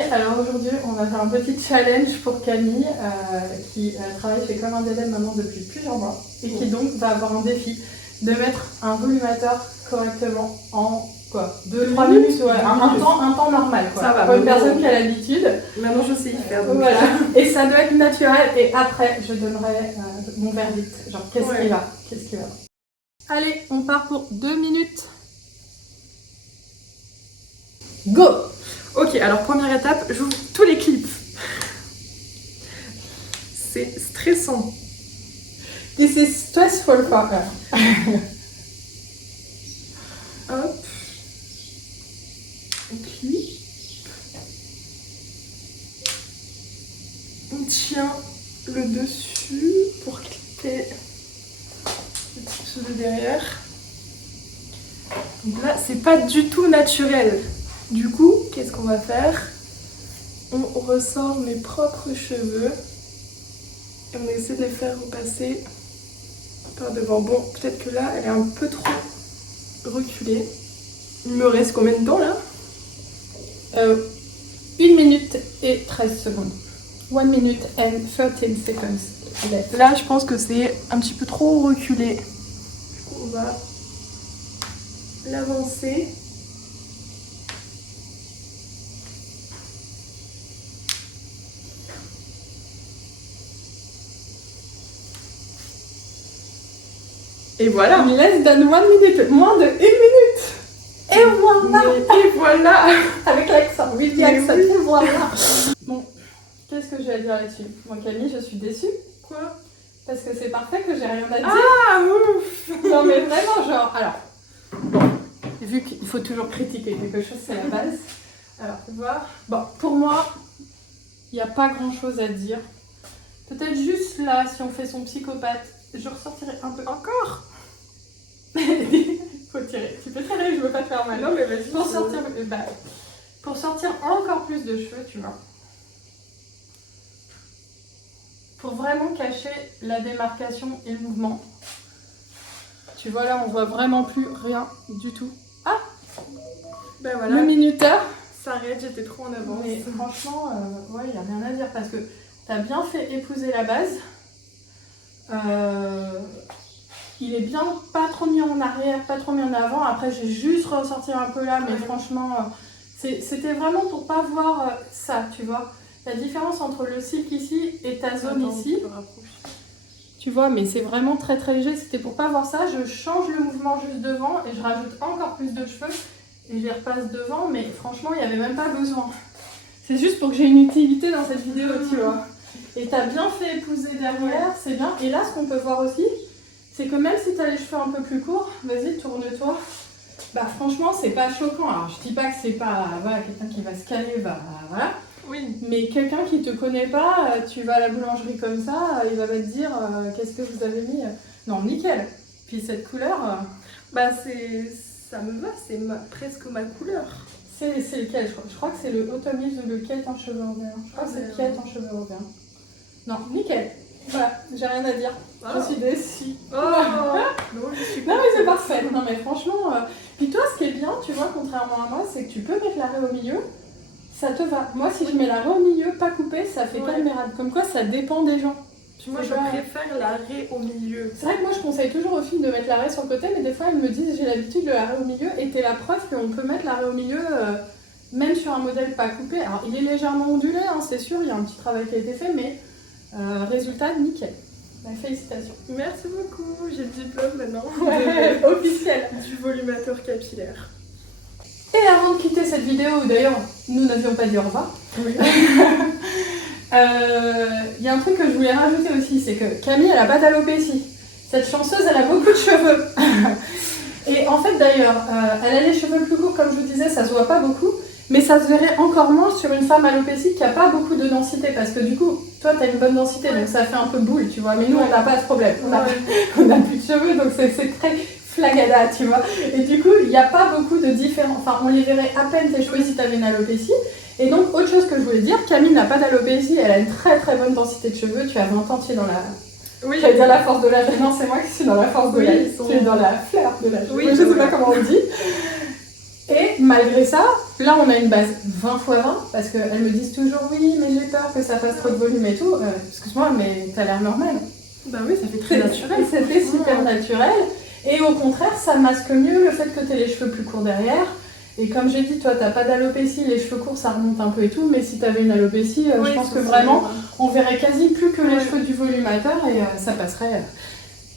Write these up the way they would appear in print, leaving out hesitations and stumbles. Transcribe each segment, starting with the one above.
Alors aujourd'hui on va faire un petit challenge pour Camille qui travaille chez Comme un bébé maintenant depuis plusieurs mois et qui donc va avoir un défi de mettre un volumateur correctement en quoi 2-3 minutes, ouais, un temps normal quoi. Ça va, pour une personne qui a l'habitude. Maintenant je sais y faire. Donc. Voilà. Et ça doit être naturel et après je donnerai mon verdict. Genre qu'est-ce qui va, qu'est-ce qui va. Allez, on part pour 2 minutes. Go! Ok, alors première étape, j'ouvre tous les clips. C'est stressant. This is stressful for her. Hop. On clip. On tient le dessus pour clipper le truc de derrière. Donc là, c'est pas du tout naturel. Du coup, qu'est-ce qu'on va faire? On ressort mes propres cheveux et on essaie de les faire repasser par devant. Bon, peut-être que là, elle est un peu trop reculée. Il me reste combien de temps là? 1 minute et 13 secondes. 1 minute and 13 seconds left. Là, je pense que c'est un petit peu trop reculé. Du coup, on va l'avancer. Et voilà. Less than 1 minute, moins de 1 minute. Et voilà. Et voilà. Avec l'accent, oui, Mais l'accent, oui. et voilà. Bon, qu'est-ce que j'ai à dire là-dessus? Moi Camille, je suis déçue. Quoi? Parce que c'est parfait que j'ai rien à dire. Ah ouf. Non mais vraiment genre, alors, bon, vu qu'il faut toujours critiquer quelque chose, c'est la base. Alors, tu vois, bon, pour moi, il n'y a pas grand-chose à dire. Peut-être juste là, si on fait son psychopathe, je ressortirai un peu. Encore? Faut tirer. Tu peux tirer, je veux pas te faire mal. Non mais vas-y. Pour sortir encore plus de cheveux, tu vois. Pour vraiment cacher la démarcation et le mouvement. Tu vois là, on voit vraiment plus rien du tout. Ah, Ben voilà. le minuteur. Ça arrête, j'étais trop en avance. Mais franchement, ouais, il n'y a rien à dire parce que tu as bien fait épouser la base. Il est bien pas trop mis en arrière, pas trop mis en avant. Après, j'ai juste ressorti un peu là, mais franchement, c'était vraiment pour pas voir ça, tu vois. La différence entre le silk ici et ta zone ici. Tu vois, mais c'est vraiment très très léger. C'était pour pas voir ça. Je change le mouvement juste devant et je rajoute encore plus de cheveux et je les repasse devant. Mais franchement, il n'y avait même pas besoin. C'est juste pour que j'ai une utilité dans cette vidéo, tu vois. Et t'as bien fait épouser derrière, c'est bien. Et là, ce qu'on peut voir aussi, c'est que même si t'as les cheveux un peu plus courts, vas-y, tourne-toi. Bah franchement, c'est pas choquant. Alors, je dis pas que c'est pas voilà, quelqu'un qui va se caler, bah voilà. Oui. Mais quelqu'un qui te connaît pas, tu vas à la boulangerie comme ça, il va te dire qu'est-ce que vous avez mis. Non, nickel. Puis cette couleur, Bah ça me va, c'est presque ma couleur. c'est lequel je crois que c'est le Autumn Leaves ou le Kate en cheveux européens. Je crois que c'est le Kate en cheveux européens. Non, nickel. Voilà, j'ai rien à dire. Ah. Je suis déçue. Oh non, je suis Non mais c'est parfait. Non mais franchement, puis toi ce qui est bien, tu vois, contrairement à moi, c'est que tu peux mettre l'arrêt au milieu, ça te va. Moi si je mets l'arrêt au milieu, pas coupé, ça fait pas de mérade. Comme quoi ça dépend des gens. Moi je préfère l'arrêt au milieu. C'est vrai que moi je conseille toujours aux filles de mettre l'arrêt sur le côté, mais des fois elles me disent j'ai l'habitude de l'arrêt au milieu et t'es la preuve qu'on peut mettre l'arrêt au milieu même sur un modèle pas coupé. Alors il est légèrement ondulé, hein, c'est sûr, il y a un petit travail qui a été fait, mais résultat nickel. Bah, félicitations. Merci beaucoup, j'ai le diplôme maintenant. Ouais, officiel. Du volumateur capillaire. Et avant de quitter cette vidéo, où d'ailleurs nous n'avions pas dit au revoir, Oui. y a un truc que je voulais rajouter aussi, c'est que Camille elle a pas d'alopécie. Cette chanceuse elle a beaucoup de cheveux. Et en fait d'ailleurs, elle a les cheveux plus courts comme je vous disais, ça se voit pas beaucoup, mais ça se verrait encore moins sur une femme alopécique qui a pas beaucoup de densité parce que du coup, toi t'as une bonne densité donc ça fait un peu boule, tu vois, mais nous on n'a pas ce problème. On a plus de cheveux donc c'est très flagada, tu vois. Et du coup, il n'y a pas beaucoup de différence. Enfin, on les verrait à peine tes cheveux si tu avais une alopécie. Et donc, autre chose que je voulais dire, Camille n'a pas d'alopécie, elle a une très très bonne densité de cheveux. Tu as 20 ans, tu es dans la. Oui. J'allais dire la force de l'âge. Non, c'est moi qui suis dans la force de l'âge. Ils sont... Tu es dans la fleur de l'âge. Oui, je sais pas comment on dit. Et malgré ça, là on a une base 20 x 20 parce qu'elles me disent toujours oui, mais j'ai peur que ça fasse trop de volume et tout. Excuse-moi, mais t'as l'air normal. Bah oui, ça fait très naturel. C'était super naturel. Et au contraire, ça masque mieux le fait que t'aies les cheveux plus courts derrière. Et comme j'ai dit, toi t'as pas d'alopécie, les cheveux courts ça remonte un peu et tout, mais si t'avais une alopécie, Oui, je pense que ça, vraiment on verrait quasi plus que les Ouais. cheveux du volumateur et ça passerait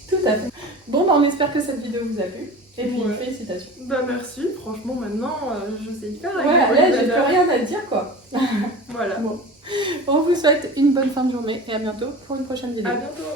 tout à fait. Bon, bah on espère que cette vidéo vous a plu. Et puis Ouais. félicitations. Bah merci, franchement maintenant je sais y faire avec Ouais, le là j'ai plus volumateur. rien à te dire quoi. Voilà. Bon. On vous souhaite une bonne fin de journée et à bientôt pour une prochaine vidéo. À bientôt.